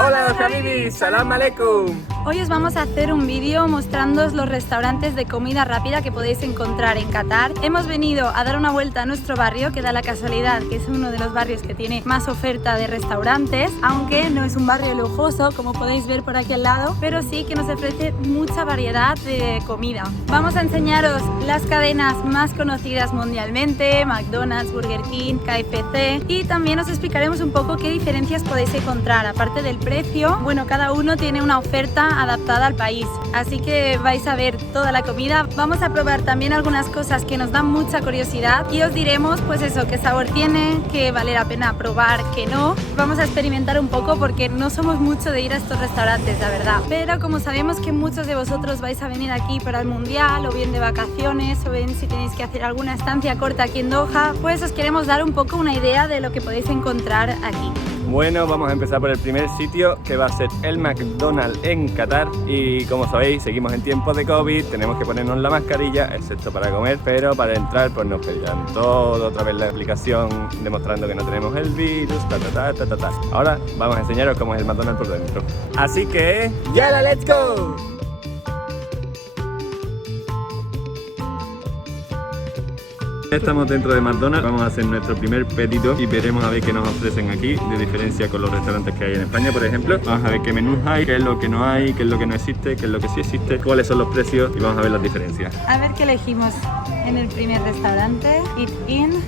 Hola Habibis, salam aleikum. Hoy os vamos a hacer un vídeo mostrándoos los restaurantes de comida rápida que podéis encontrar en Qatar. Hemos venido a dar una vuelta a nuestro barrio, que da la casualidad que es uno de los barrios que tiene más oferta de restaurantes, aunque no es un barrio lujoso como podéis ver por aquí al lado, pero sí que nos ofrece mucha variedad de comida. Vamos a enseñaros las cadenas más conocidas mundialmente, McDonald's, Burger King, KFC, y también os explicaremos un poco qué diferencias podéis encontrar. Aparte del precio, bueno, cada uno tiene una oferta adaptada al país, así que vais a ver toda la comida. Vamos a probar también algunas cosas que nos dan mucha curiosidad y os diremos pues eso, qué sabor tiene, qué vale la pena probar, qué no. Vamos a experimentar un poco porque no somos mucho de ir a estos restaurantes, la verdad, pero como sabemos que muchos de vosotros vais a venir aquí para el mundial, o bien de vacaciones, o bien si tenéis que hacer alguna estancia corta aquí en Doha, pues os queremos dar un poco una idea de lo que podéis encontrar aquí. Bueno, vamos a empezar por el primer sitio, que va a ser el McDonald's en Qatar. Y como sabéis, seguimos en tiempos de COVID, tenemos que ponernos la mascarilla, excepto para comer, pero para entrar pues nos pedirán todo otra vez la aplicación demostrando que no tenemos el virus, Ahora vamos a enseñaros cómo es el McDonald's por dentro. Así que, ¡yala, let's go! Estamos dentro de McDonald's, vamos a hacer nuestro primer pedido y veremos a ver qué nos ofrecen aquí, de diferencia con los restaurantes que hay en España, por ejemplo. Vamos a ver qué menús hay, qué es lo que no hay, qué es lo que no existe, qué es lo que sí existe, cuáles son los precios y vamos a ver las diferencias. A ver qué elegimos en el primer restaurante, Eat In.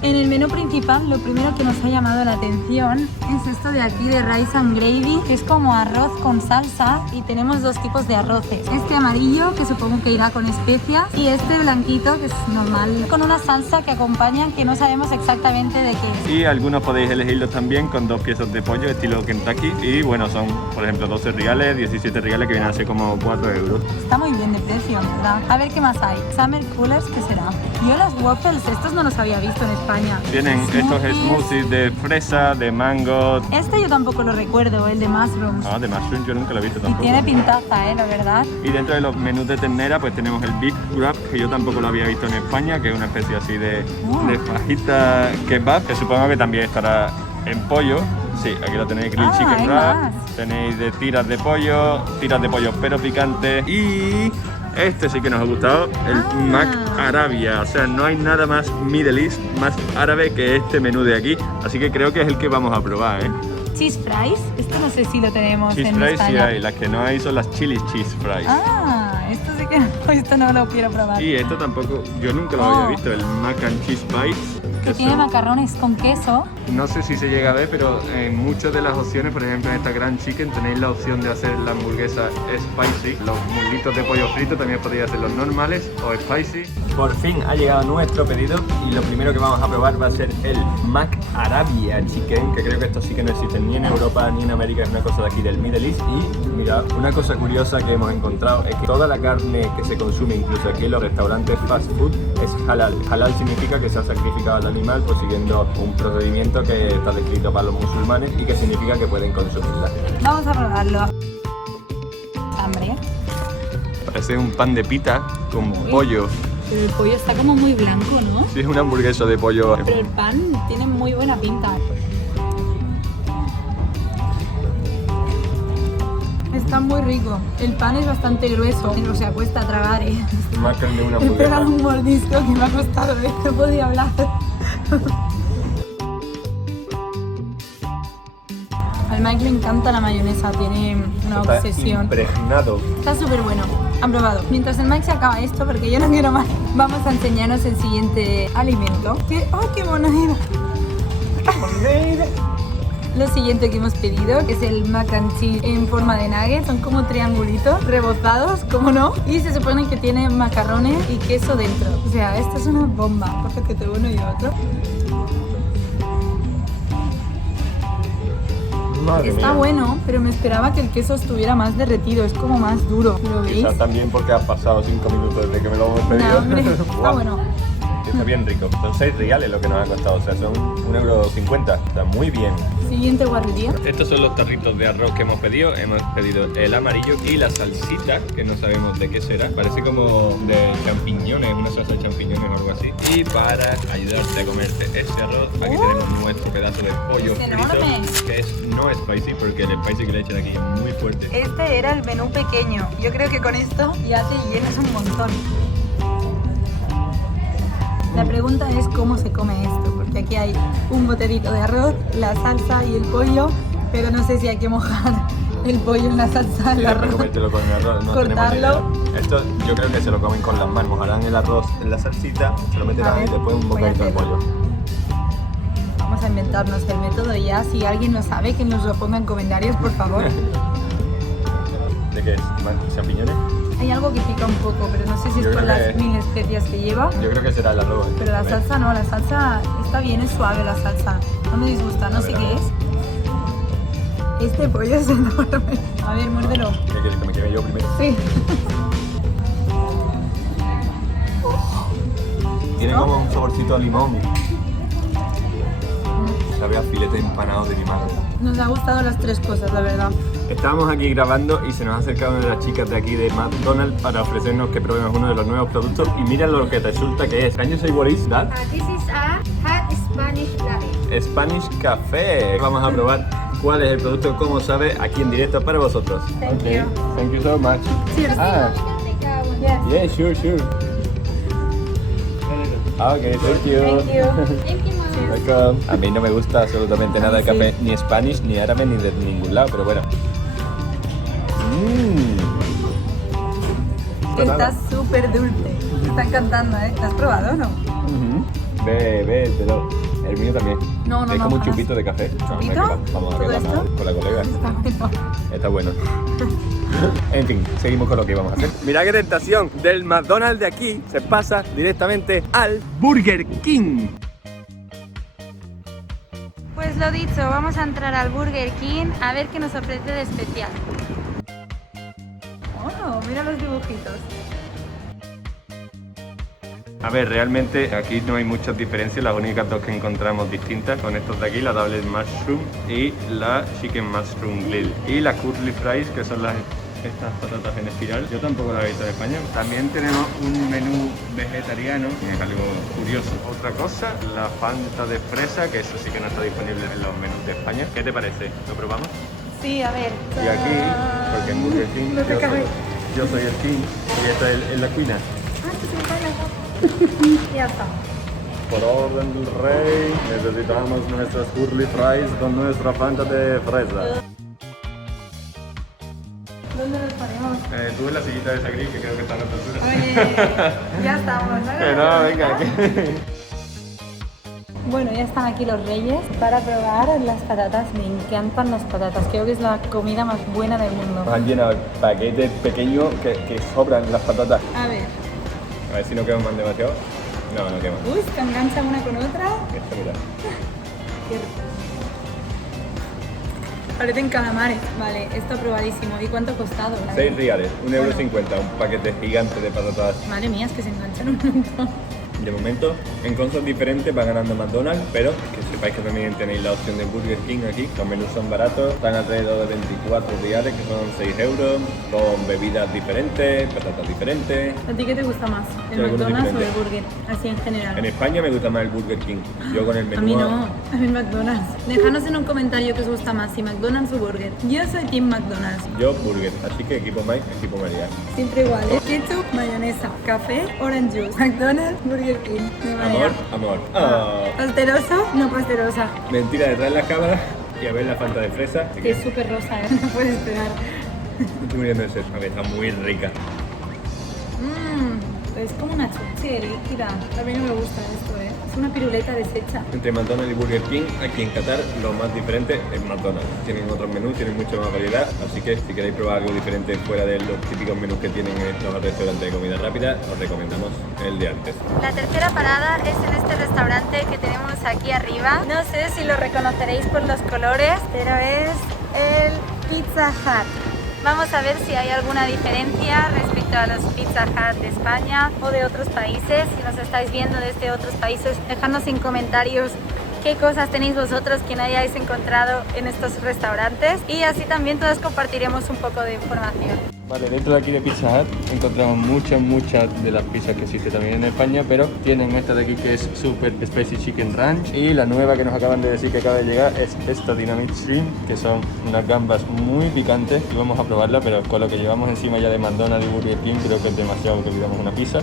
En el menú principal, lo primero que nos ha llamado la atención es esto de aquí de Rice and Gravy, que es como arroz con salsa, y tenemos dos tipos de arroces. Este amarillo, que supongo que irá con especias, y este blanquito, que es normal, con una salsa que acompaña, que no sabemos exactamente de qué es. Y algunos podéis elegirlos también con dos piezas de pollo estilo Kentucky, y bueno, son por ejemplo 12 reales, 17 reales, que vienen a ser como 4 euros. Está muy bien de precio, ¿verdad? A ver qué más hay. Summer Coolers, ¿qué será? Yo las waffles, estos no los había visto en España. Tienen estos smoothies de fresa, de mango. Este yo tampoco lo recuerdo, el de mushrooms. Ah, de mushroom yo nunca lo he visto tampoco. Y tiene pintaza, la verdad. Y dentro de los menús de ternera pues tenemos el beef wrap, que yo tampoco lo había visto en España, que es una especie así de fajita kebab, que supongo que también estará en pollo. Sí, aquí lo tenéis, grilled chicken wrap, tenéis de tiras de pollo pero picante, y este sí que nos ha gustado, el Mac Arabia. O sea, no hay nada más Middle East, más árabe que este menú de aquí, así que creo que es el que vamos a probar, ¿eh? Cheese fries, esto no sé si lo tenemos cheese en fries España. Sí hay, las que no hay son las chili cheese fries. Ah, esto sí que esto no lo quiero probar. Y esto tampoco, yo nunca lo había visto, el mac and cheese bites. Que tiene macarrones con queso. No sé si se llega a ver, pero en muchas de las opciones, por ejemplo en esta Grand Chicken, tenéis la opción de hacer la hamburguesa spicy. Los muslitos de pollo frito también podéis hacer los normales o spicy. Por fin ha llegado nuestro pedido y lo primero que vamos a probar va a ser el Mac Arabia Chicken, que creo que esto sí que no existe ni en Europa ni en América, es una cosa de aquí del Middle East. Y mira, una cosa curiosa que hemos encontrado es que toda la carne que se consume, incluso aquí en los restaurantes fast food, es halal. Halal significa que se ha sacrificado al animal pues siguiendo un procedimiento que está descrito para los musulmanes y que significa que pueden consumirla. Vamos a probarlo. Hambre. Parece un pan de pita con pollo. Pero el pollo está como muy blanco, ¿no? Sí, es una hamburguesa de pollo. Pero el pan tiene muy buena pinta. Está muy rico. El pan es bastante grueso, o sea, cuesta tragar, ¿eh? Más carne de una He hamburguesa. pegado un mordisco que me ha costado, ¿eh? No podía hablar. Al Mike le encanta la mayonesa, tiene una obsesión. Impregnado. Está súper bueno. Han probado. Mientras el Mike se acaba esto, porque yo no quiero más, vamos a enseñarnos el siguiente alimento. ¡Ay, qué moneda! Lo siguiente que hemos pedido es el mac and cheese en forma de nuggets. Son como triangulitos rebozados, ¿cómo no? Y se supone que tiene macarrones y queso dentro. O sea, esto es una bomba. Cógete uno y otro. Madre Está mía. bueno, pero me esperaba que el queso estuviera más derretido. Es como más duro. ¿Lo veis? Quizás también porque ha pasado 5 minutos desde que me lo hemos pedido. No, hombre, está bueno. Está bien rico. Son 6 reales lo que nos ha costado, o sea, son 1,50 €. Está muy bien. Siguiente guarrería. Estos son los tarritos de arroz que hemos pedido. Hemos pedido el amarillo y la salsita, que no sabemos de qué será. Parece como de champiñones, una salsa de champiñones o algo así. Y para ayudarte a comerte este arroz, aquí tenemos nuestro pedazo de pollo frito, enorme. que es no spicy, porque el spicy que le echan aquí es muy fuerte. Este era el menú pequeño. Yo creo que con esto ya te llenas un montón. La pregunta es cómo se come esto, porque aquí hay un botellito de arroz, la salsa y el pollo, pero no sé si hay que mojar el pollo en la salsa, el arroz, Comértelo con el arroz, no tenemos ni cortarlo. idea. Esto yo creo que se lo comen con las manos, mojarán el arroz en la salsita, se lo meterán y después un voy a bocadito de hacerlo. pollo. Vamos a inventarnos el método ya. Si alguien lo sabe, que nos lo ponga en comentarios, por favor. ¿De qué es? ¿Champiñones? Hay algo que pica un poco, pero no sé si es Yo por creo las que- 1000 especias que lleva. Yo creo que será el arroz. Pero la salsa no, la salsa está bien, es suave la salsa. No me disgusta, no sé qué es. Este pollo es enorme. A ver, muérdelo. ¿Qué quieres que me queme yo primero? Sí. Tiene como un saborcito a limón. Sabe a filete empanado de mi madre. Nos ha gustado las tres cosas, la verdad. Estábamos aquí grabando y se nos ha acercado una de las chicas de aquí de McDonald's para ofrecernos que probemos uno de los nuevos productos y mira lo que resulta que es. Can you say what is that? This is a hot Spanish latte. Spanish Café. Vamos a probar cuál es el producto, cómo sabe, aquí en directo para vosotros. Thank you. Thank you so much. Cheers. Ah, Yes. yeah, sure, sure. Okay, thank you. Thank you. Thank you, mom. Welcome. A mí no me gusta absolutamente nada el Sí. café, ni Spanish, ni árabe, ni de ningún lado, pero bueno. Está súper dulce. Me está encantando, ¿eh? ¿Lo has probado o no? Ve, pero el mío también. No, es como un jamás. chupito de café. ¿Chupito? Vamos a ¿Todo verla esto? con la colega. Está bueno. Está bueno. En fin, seguimos con lo que íbamos a hacer. Mira qué tentación. Del McDonald's de aquí se pasa directamente al Burger King. Pues lo dicho, vamos a entrar al Burger King a ver qué nos ofrece de especial. Oh, mira los dibujitos. A ver, realmente aquí no hay muchas diferencias, las únicas dos que encontramos distintas son estos de aquí, la Double Mushroom y la Chicken Mushroom Grill. Y las Curly Fries, que son estas patatas en espiral, yo tampoco las he visto en España. También tenemos un menú vegetariano, que es algo curioso. Otra cosa, la Fanta de fresa, que eso sí que no está disponible en los menús de España. ¿Qué te parece? ¿Lo probamos? Sí, a ver. Y aquí, porque en Burger King No te cabe. yo soy el king y esta es la queen. Ya está. Por orden del rey, necesitamos nuestras curly fries con nuestra Fanta de fresa. ¿Dónde los ponemos? Tú en la sillita de esa gris que creo que está a nuestra altura. Oye, ya estamos, ¿no? No, venga, aquí. Bueno, ya están aquí los reyes para probar las patatas. Me encantan las patatas. Creo que es la comida más buena del mundo. Nos han llenado el paquete pequeño que sobran las patatas. A ver. A ver si no queman demasiado. No, no queman. Uy, se engancha una con otra. Esta, mira. Qué rico. Parecen calamares. Vale, esto aprobadísimo. ¿Y cuánto ha costado? 6 reales, 1,50 €, un paquete gigante de patatas. Madre mía, es que se enganchan un montón. De momento, en cosas diferentes va ganando McDonald's, pero que sepáis que también tenéis la opción de Burger King aquí. Los menús son baratos, están alrededor de 24 reales, que son 6 €, con bebidas diferentes, patatas diferentes. ¿A ti qué te gusta más? ¿El Sí, algunos McDonald's o el diferentes. Burger? Así en general. En España me gusta más el Burger King. Yo con el menú... A mí no, a mí McDonald's. Dejadnos en un comentario qué os gusta más, si McDonald's o Burger. Yo soy Team McDonald's. Yo Burger, así que equipo Mike, equipo María. Siempre igual, ¿eh? Ketchup, mayonesa, café, orange juice, McDonald's, Burger King. De manera. Amor, amor. ¿Pasteroso? No pasterosa. Mentira detrás de las cámaras y a ver la Fanta de fresa. Que es súper rosa, ¿eh? No puedes esperar. Estoy muriendo de sed. A ver, está muy rica. Es como una chuche líquida. A mí no me gusta esto, ¿eh? Es una piruleta deshecha. Entre McDonald's y Burger King, aquí en Qatar, lo más diferente es McDonald's. Tienen otros menús, tienen mucha más variedad, así que si queréis probar algo diferente fuera de los típicos menús que tienen estos restaurantes de comida rápida, os recomendamos el de antes. La tercera parada es en este restaurante que tenemos aquí arriba. No sé si lo reconoceréis por los colores, pero es el Pizza Hut. Vamos a ver si hay alguna diferencia respecto poquito a los Pizza Hut de España o de otros países. Si nos estáis viendo desde otros países, dejadnos en comentarios qué cosas tenéis vosotros que no hayáis encontrado en estos restaurantes y así también todos compartiremos un poco de información. Vale, dentro de aquí de Pizza Hut encontramos muchas de las pizzas que existen también en España, pero tienen esta de aquí que es Super Spicy Chicken Ranch, y la nueva que nos acaban de decir que acaba de llegar es esta Dynamite Shrimp, que son unas gambas muy picantes, y vamos a probarla, pero con lo que llevamos encima ya de McDonald's y Burger King creo que es demasiado que pidamos una pizza.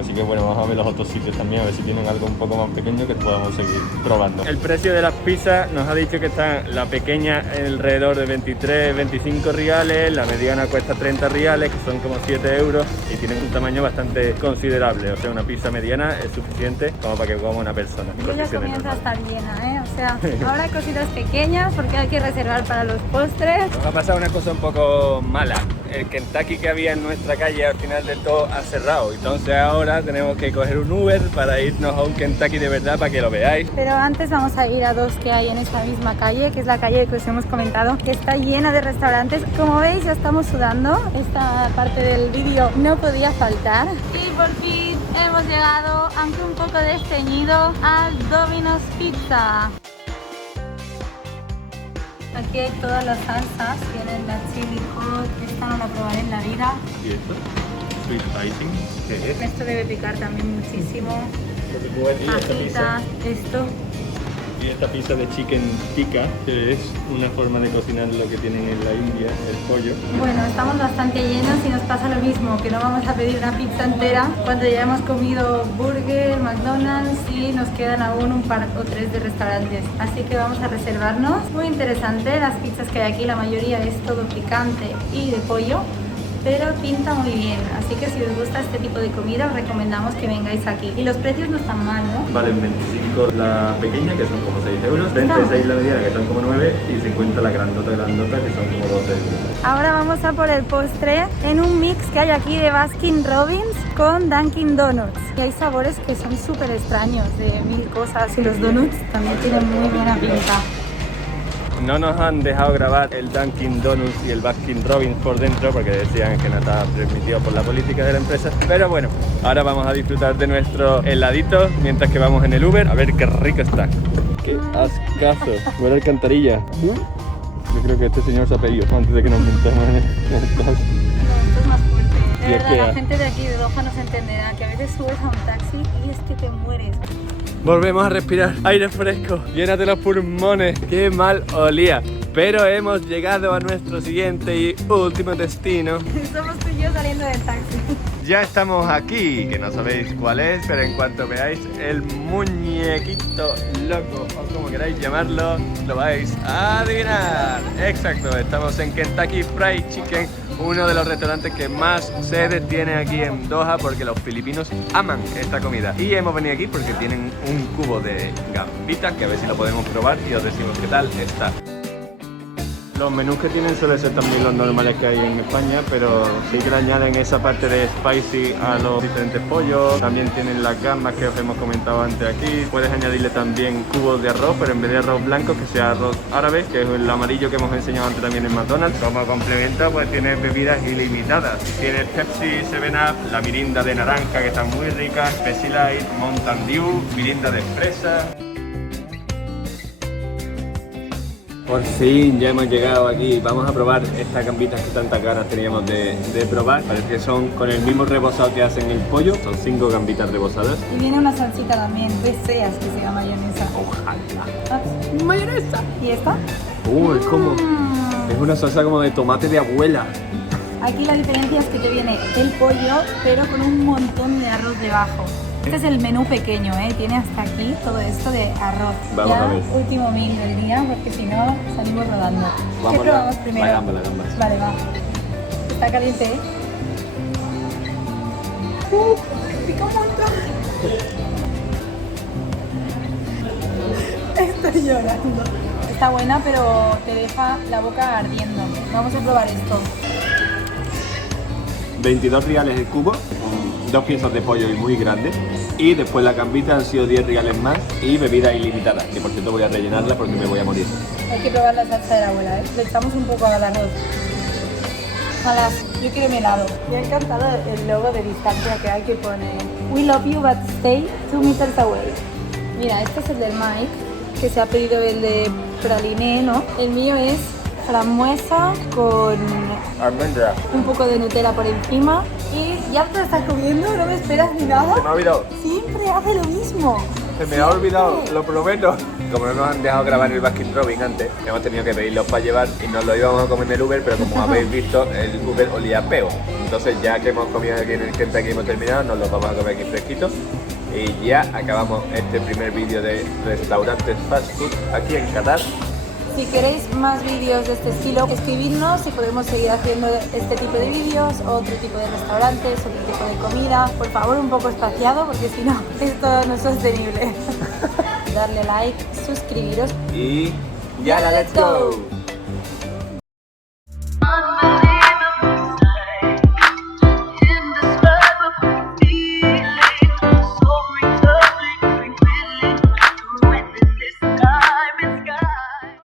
Así que bueno, vamos a ver los otros sitios también, a ver si tienen algo un poco más pequeño que podamos seguir probando. El precio de las pizzas nos ha dicho que está la pequeña alrededor de 23-25 reales, la mediana cuesta 30 reales, que son como 7 euros, y tienen un tamaño bastante considerable. O sea, una pizza mediana es suficiente como para que coma una persona. Y ya comienza a estar llena, ¿eh? O sea, ahora cositas pequeñas porque hay que reservar para los postres. Nos ha pasado una cosa un poco mala. El Kentucky que había en nuestra calle al final de todo ha cerrado, entonces ahora tenemos que coger un Uber para irnos a un Kentucky de verdad para que lo veáis. Pero antes vamos a ir a dos que hay en esta misma calle, que es la calle que os hemos comentado, que está llena de restaurantes. Como veis, ya estamos sudando, esta parte del vídeo no podía faltar. Y por fin hemos llegado, aunque un poco desteñido, al Domino's Pizza. Aquí hay todas las salsas, tienen la chili hot, esta no la probaré en la vida. ¿Y esto? Sweet icing, ¿qué es? Esto debe picar también muchísimo. Fajita, esto. Y esta pizza de chicken tikka, que es una forma de cocinar lo que tienen en la India, el pollo. Bueno, estamos bastante llenos y nos pasa lo mismo, que no vamos a pedir una pizza entera cuando ya hemos comido burger, McDonald's y nos quedan aún un par o tres de restaurantes. Así que vamos a reservarnos. Muy interesante, las pizzas que hay aquí, la mayoría es todo picante y de pollo, pero pinta muy bien, así que si os gusta este tipo de comida os recomendamos que vengáis aquí. Y los precios no están mal, ¿no? Valen 25 la pequeña, que son como 6 euros, 36 la mediana, que son como 9, y 50 la grandota, que son como 12 euros. Ahora vamos a por el postre en un mix que hay aquí de Baskin Robbins con Dunkin Donuts. Y hay sabores que son súper extraños, de 1000 cosas, y los donuts también tienen muy buena pinta. No nos han dejado grabar el Dunkin Donuts y el Baskin Robbins por dentro porque decían que no estaba permitido por la política de la empresa. Pero bueno, ahora vamos a disfrutar de nuestro heladito mientras que vamos en el Uber. A ver qué rico está. ¡Qué ascazo! Huele a alcantarilla. Yo creo que este señor se ha pedido antes de que nos montemos en el coche. No, esto es más fuerte. De Y es verdad, que la gente de aquí de Doha nos entenderá que a veces subes a un taxi y es que te mueres. Volvemos a respirar aire fresco, llénate los pulmones, qué mal olía. Pero hemos llegado a nuestro siguiente y último destino. Somos tú y yo saliendo del taxi. Ya estamos aquí, que no sabéis cuál es, pero en cuanto veáis el muñequito loco, o como queráis llamarlo, lo vais a adivinar. Exacto, estamos en Kentucky Fried Chicken, uno de los restaurantes que más sedes tiene aquí en Doha, porque los filipinos aman esta comida. Y hemos venido aquí porque tienen un cubo de gambitas, que a ver si lo podemos probar y os decimos qué tal está. Los menús que tienen suelen ser también los normales que hay en España, pero sí que le añaden esa parte de spicy a los diferentes pollos. También tienen las gambas que os hemos comentado antes aquí. Puedes añadirle también cubos de arroz, pero en vez de arroz blanco que sea arroz árabe, que es el amarillo que hemos enseñado antes también en McDonald's. Como complemento pues tiene bebidas ilimitadas. Tiene Pepsi, 7up, la mirinda de naranja que está muy rica, Pepsi Light, Mountain Dew, mirinda de fresa. Por fin ya hemos llegado aquí, vamos a probar estas gambitas que tantas ganas teníamos de probar. Parece que son con el mismo rebozado que hacen el pollo, son 5 gambitas rebozadas. Y viene una salsita también, deseas que sea mayonesa. Ojalá. ¡Mayonesa! ¿Y esta? Es como... es una salsa como de tomate de abuela. Aquí la diferencia es que te viene el pollo, pero con un montón de arroz debajo. Este es el menú pequeño, tiene hasta aquí todo esto de arroz. Vamos ya, a ver. Último meal del día, porque si no salimos rodando. Vamos ¿Qué probamos primero? La gamba. Vale, va. Está caliente, pica un montón. Estoy llorando. Está buena, pero te deja la boca ardiendo. Vamos a probar esto. 22 reales el cubo, 2 piezas de pollo y muy grandes. Y después las gambitas han sido 10 reales más y bebida ilimitada, que por cierto voy a rellenarla porque me voy a morir. Hay que probar la salsa de la abuela, Le echamos un poco al arroz. Ojalá, yo quiero mi helado. Me ha encantado el logo de distancia que hay que poner. We love you but stay 2 meters away. Mira, este es el del Mike, que se ha pedido el de praliné, ¿no? El mío es frambuesa con almendra. un poco de Nutella por encima. Y ya te lo estás comiendo, no me esperas ni nada. Se me ha olvidado. Siempre hace lo mismo. Se me ha olvidado, lo prometo. Como no nos han dejado grabar el Baskin Robbins antes, hemos tenido que pedirlos para llevar y nos lo íbamos a comer en el Uber, pero como habéis visto, el Uber olía peo. Entonces ya que hemos comido aquí en el Kentucky y hemos terminado, nos los vamos a comer aquí fresquitos. Y ya acabamos este primer vídeo de restaurantes fast food aquí en Qatar. Si queréis más vídeos de este estilo, escribidnos y podemos seguir haciendo este tipo de vídeos, otro tipo de restaurantes, otro tipo de comida. Por favor, un poco espaciado porque si no, esto no es sostenible. Darle like, suscribiros Y ya, let's go.